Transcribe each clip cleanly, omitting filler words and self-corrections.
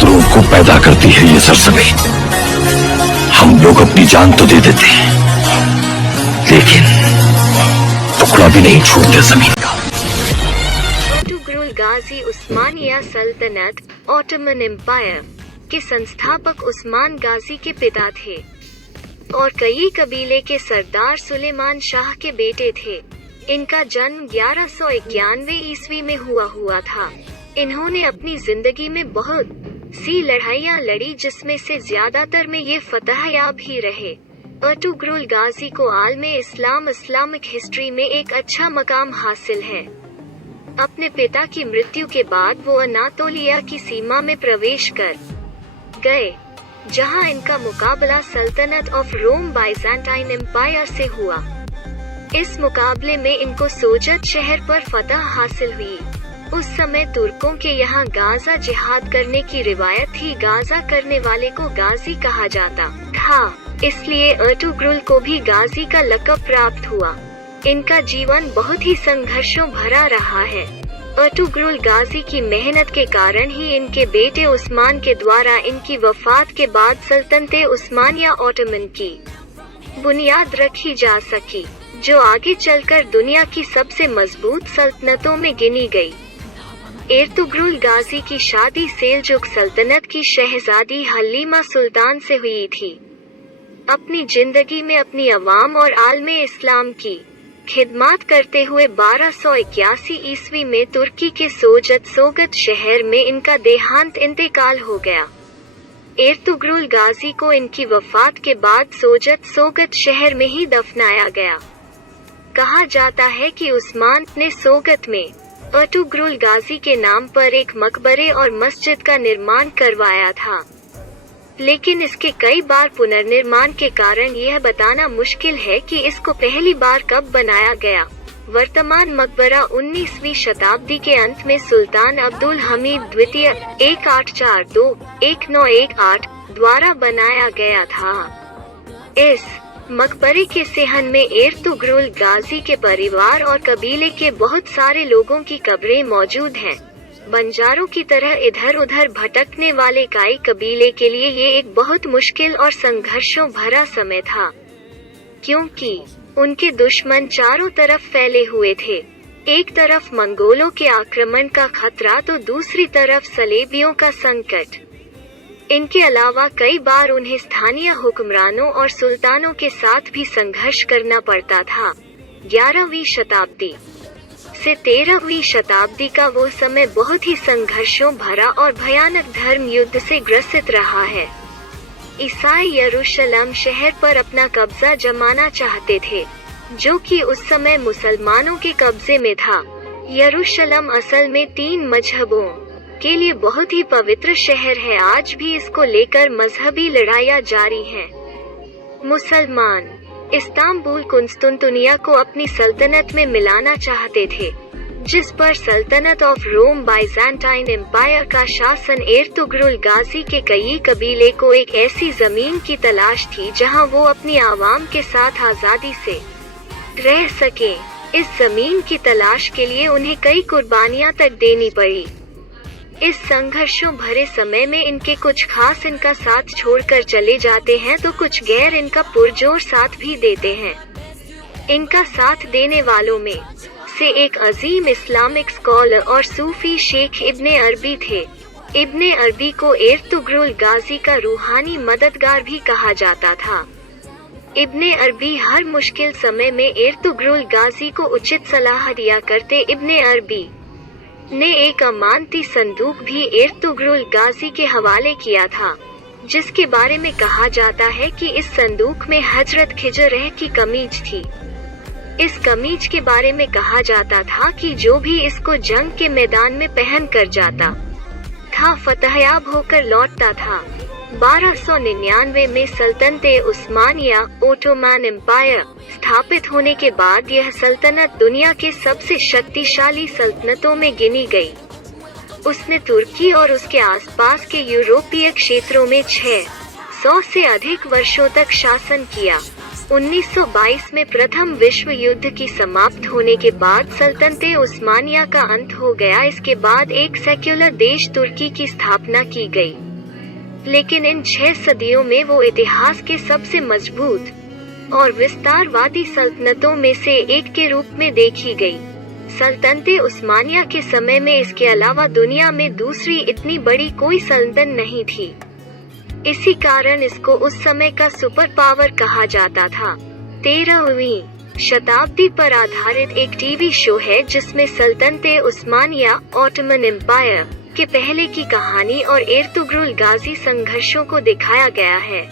विद्रोह को पैदा करती है ये सरजमीन। हम लोग अपनी जान तो दे देते हैं, लेकिन टुकड़ा भी नहीं छोड़ते जमीन का। अर्तुगरुल गाजी उस्मानिया सल्तनत ऑटोमन एम्पायर के संस्थापक उस्मान गाजी के पिता थे और कई कबीले के सरदार सुलेमान शाह के बेटे थे। इनका जन्म 1191 ईस्वी में हुआ था। इन्होंने अपनी जिंदगी में बहुत सी लड़ाइयाँ लड़ी, जिसमें से ज्यादातर में ये फतहयाब ही रहे। अर्तुगरुल गाजी को आलमे इस्लामिक हिस्ट्री में एक अच्छा मकाम हासिल है। अपने पिता की मृत्यु के बाद वो अनातोलिया की सीमा में प्रवेश कर गए, जहां इनका मुकाबला सल्तनत ऑफ रोम बाइजेंटाइन एम्पायर से हुआ। इस मुकाबले में इनको सोजत शहर पर फतह हासिल हुई। उस समय तुर्कों के यहाँ गाजा जिहाद करने की रिवायत थी। गाजा करने वाले को गाजी कहा जाता था, इसलिए अर्तुगरुल को भी गाजी का लक़ब प्राप्त हुआ। इनका जीवन बहुत ही संघर्षों भरा रहा है। अर्तुगरुल गाजी की मेहनत के कारण ही इनके बेटे उस्मान के द्वारा इनकी वफात के बाद सल्तनते उस्मानिया ऑटोमन की बुनियाद रखी जा सकी, जो आगे चलकर दुनिया की सबसे मजबूत सल्तनतों में गिनी गई। अर्तुगरुल गाजी की शादी सेल्जुक सल्तनत की शहजादी हलीमा सुल्तान से हुई थी। अपनी जिंदगी में अपनी अवाम और आलमे इस्लाम की खिदमत करते हुए 1281 ईस्वी में तुर्की के सोगत शहर में इनका देहांत इंतकाल हो गया। अर्तुगरुल गाजी को इनकी वफात के बाद सोगत शहर में ही दफनाया गया। कहा जाता है कि उस्मान ने सोगत में अर्तुगरुल गाजी के नाम पर एक मकबरे और मस्जिद का निर्माण करवाया था, लेकिन इसके कई बार पुनर्निर्माण के कारण यह बताना मुश्किल है कि इसको पहली बार कब बनाया गया। वर्तमान मकबरा 19वीं शताब्दी के अंत में सुल्तान अब्दुल हमीद द्वितीय 1842-1918 द्वारा बनाया गया था। इस मकबरे के सेहन में अर्तुगरुल गाजी के परिवार और कबीले के बहुत सारे लोगों की कब्रें मौजूद हैं। बंजारों की तरह इधर उधर भटकने वाले काई कबीले के लिए ये एक बहुत मुश्किल और संघर्षों भरा समय था, क्योंकि उनके दुश्मन चारों तरफ फैले हुए थे। एक तरफ मंगोलों के आक्रमण का खतरा तो दूसरी तरफ सलेबियों का संकट। इनके अलावा कई बार उन्हें स्थानीय हुक्मरानों और सुल्तानों के साथ भी संघर्ष करना पड़ता था। 11वीं शताब्दी से 13वीं शताब्दी का वो समय बहुत ही संघर्षों भरा और भयानक धर्म युद्ध से ग्रसित रहा है। ईसाई यरूशलेम शहर पर अपना कब्जा जमाना चाहते थे, जो कि उस समय मुसलमानों के कब्जे में था। यरूशलेम असल में 3 मजहबों के लिए बहुत ही पवित्र शहर है। आज भी इसको लेकर मजहबी लड़ाइयाँ जारी हैं। मुसलमान इस्तांबुल कुंस्तुनतुनिया को अपनी सल्तनत में मिलाना चाहते थे, जिस पर सल्तनत ऑफ रोम बाइजेंटाइन एम्पायर का शासन। अर्तुगरुल गाजी के कई कबीले को एक ऐसी जमीन की तलाश थी जहां वो अपनी आवाम के साथ आजादी से रह सके। इस जमीन की तलाश के लिए उन्हें कई कुर्बानियां तक देनी पड़ी। इस संघर्षों भरे समय में इनके कुछ खास इनका साथ छोड़कर चले जाते हैं, तो कुछ गैर इनका पुरजोर साथ भी देते हैं। इनका साथ देने वालों में से एक अजीम इस्लामिक स्कॉलर और सूफी शेख इब्ने अरबी थे। इब्ने अरबी को अर्तुगरुल गाजी का रूहानी मददगार भी कहा जाता था। इब्ने अरबी हर मुश्किल समय में अर्तुगरुल गाजी को उचित सलाह दिया करते। इब्ने अरबी ने एक अमानती संदूक भी अर्तुगरुल गाजी के हवाले किया था, जिसके बारे में कहा जाता है कि इस संदूक में हजरत खिजर की कमीज थी। इस कमीज के बारे में कहा जाता था कि जो भी इसको जंग के मैदान में पहन कर जाता था, फतहयाब होकर लौटता था। 1299 में सल्तनते उस्मानिया ओटोमन एम्पायर स्थापित होने के बाद यह सल्तनत दुनिया के सबसे शक्तिशाली सल्तनतों में गिनी गई। उसने तुर्की और उसके आसपास के यूरोपीय क्षेत्रों में 600 से अधिक वर्षों तक शासन किया। 1922 में प्रथम विश्व युद्ध की समाप्त होने के बाद सल्तनते उस्मानिया का अंत हो गया। इसके बाद एक सेक्युलर देश तुर्की की स्थापना की गई। लेकिन इन 6 सदियों में वो इतिहास के सबसे मजबूत और विस्तारवादी सल्तनतों में से एक के रूप में देखी गई। सल्तनते उस्मानिया के समय में इसके अलावा दुनिया में दूसरी इतनी बड़ी कोई सल्तनत नहीं थी। इसी कारण इसको उस समय का सुपर पावर कहा जाता था। 13वीं शताब्दी पर आधारित एक टीवी शो है जिसमें सल्तनते उस्मानिया ऑटोमन एम्पायर के पहले की कहानी और एर्तुग्रुल गाजी संघर्षों को दिखाया गया है।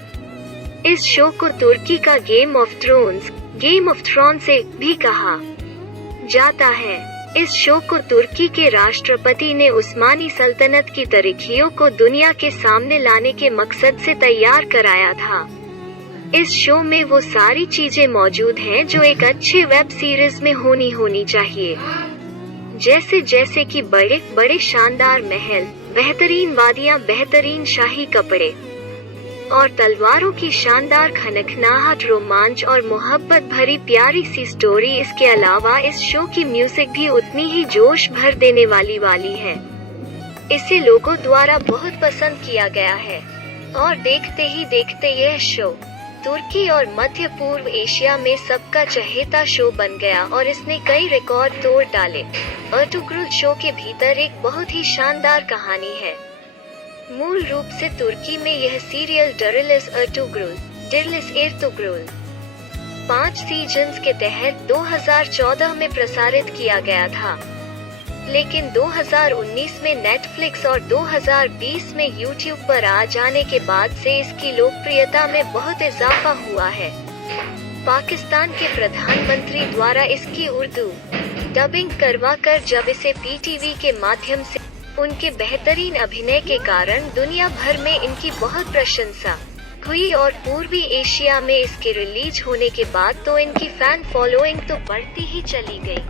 इस शो को तुर्की का गेम ऑफ थ्रोन्स से भी कहा जाता है। इस शो को तुर्की के राष्ट्रपति ने उस्मानी सल्तनत की तारीखियों को दुनिया के सामने लाने के मकसद से तैयार कराया था। इस शो में वो सारी चीजें मौजूद हैं जो एक अच्छे वेब सीरीज में होनी चाहिए, जैसे कि बड़े बड़े शानदार महल, बेहतरीन वादियां, बेहतरीन शाही कपड़े और तलवारों की शानदार खनखनाहट, रोमांच और मोहब्बत भरी प्यारी सी स्टोरी। इसके अलावा इस शो की म्यूजिक भी उतनी ही जोश भर देने वाली है। इसे लोगों द्वारा बहुत पसंद किया गया है और देखते ही देखते यह शो तुर्की और मध्य पूर्व एशिया में सबका चहेता शो बन गया और इसने कई रिकॉर्ड तोड़ डाले। एर्तुग्रुल शो के भीतर एक बहुत ही शानदार कहानी है। मूल रूप से तुर्की में यह सीरियल डरिलिस एर्तुग्रुल 5 सीजन्स के तहत 2014 में प्रसारित किया गया था, लेकिन 2019 में नेटफ्लिक्स और 2020 में यूट्यूब पर आ जाने के बाद से इसकी लोकप्रियता में बहुत इजाफा हुआ है। पाकिस्तान के प्रधानमंत्री द्वारा इसकी उर्दू डबिंग करवाकर जब इसे पीटीवी के माध्यम से उनके बेहतरीन अभिनय के कारण दुनिया भर में इनकी बहुत प्रशंसा हुई और पूर्वी एशिया में इसके रिलीज होने के बाद तो इनकी फैन फॉलोइंग तो बढ़ती ही चली गई।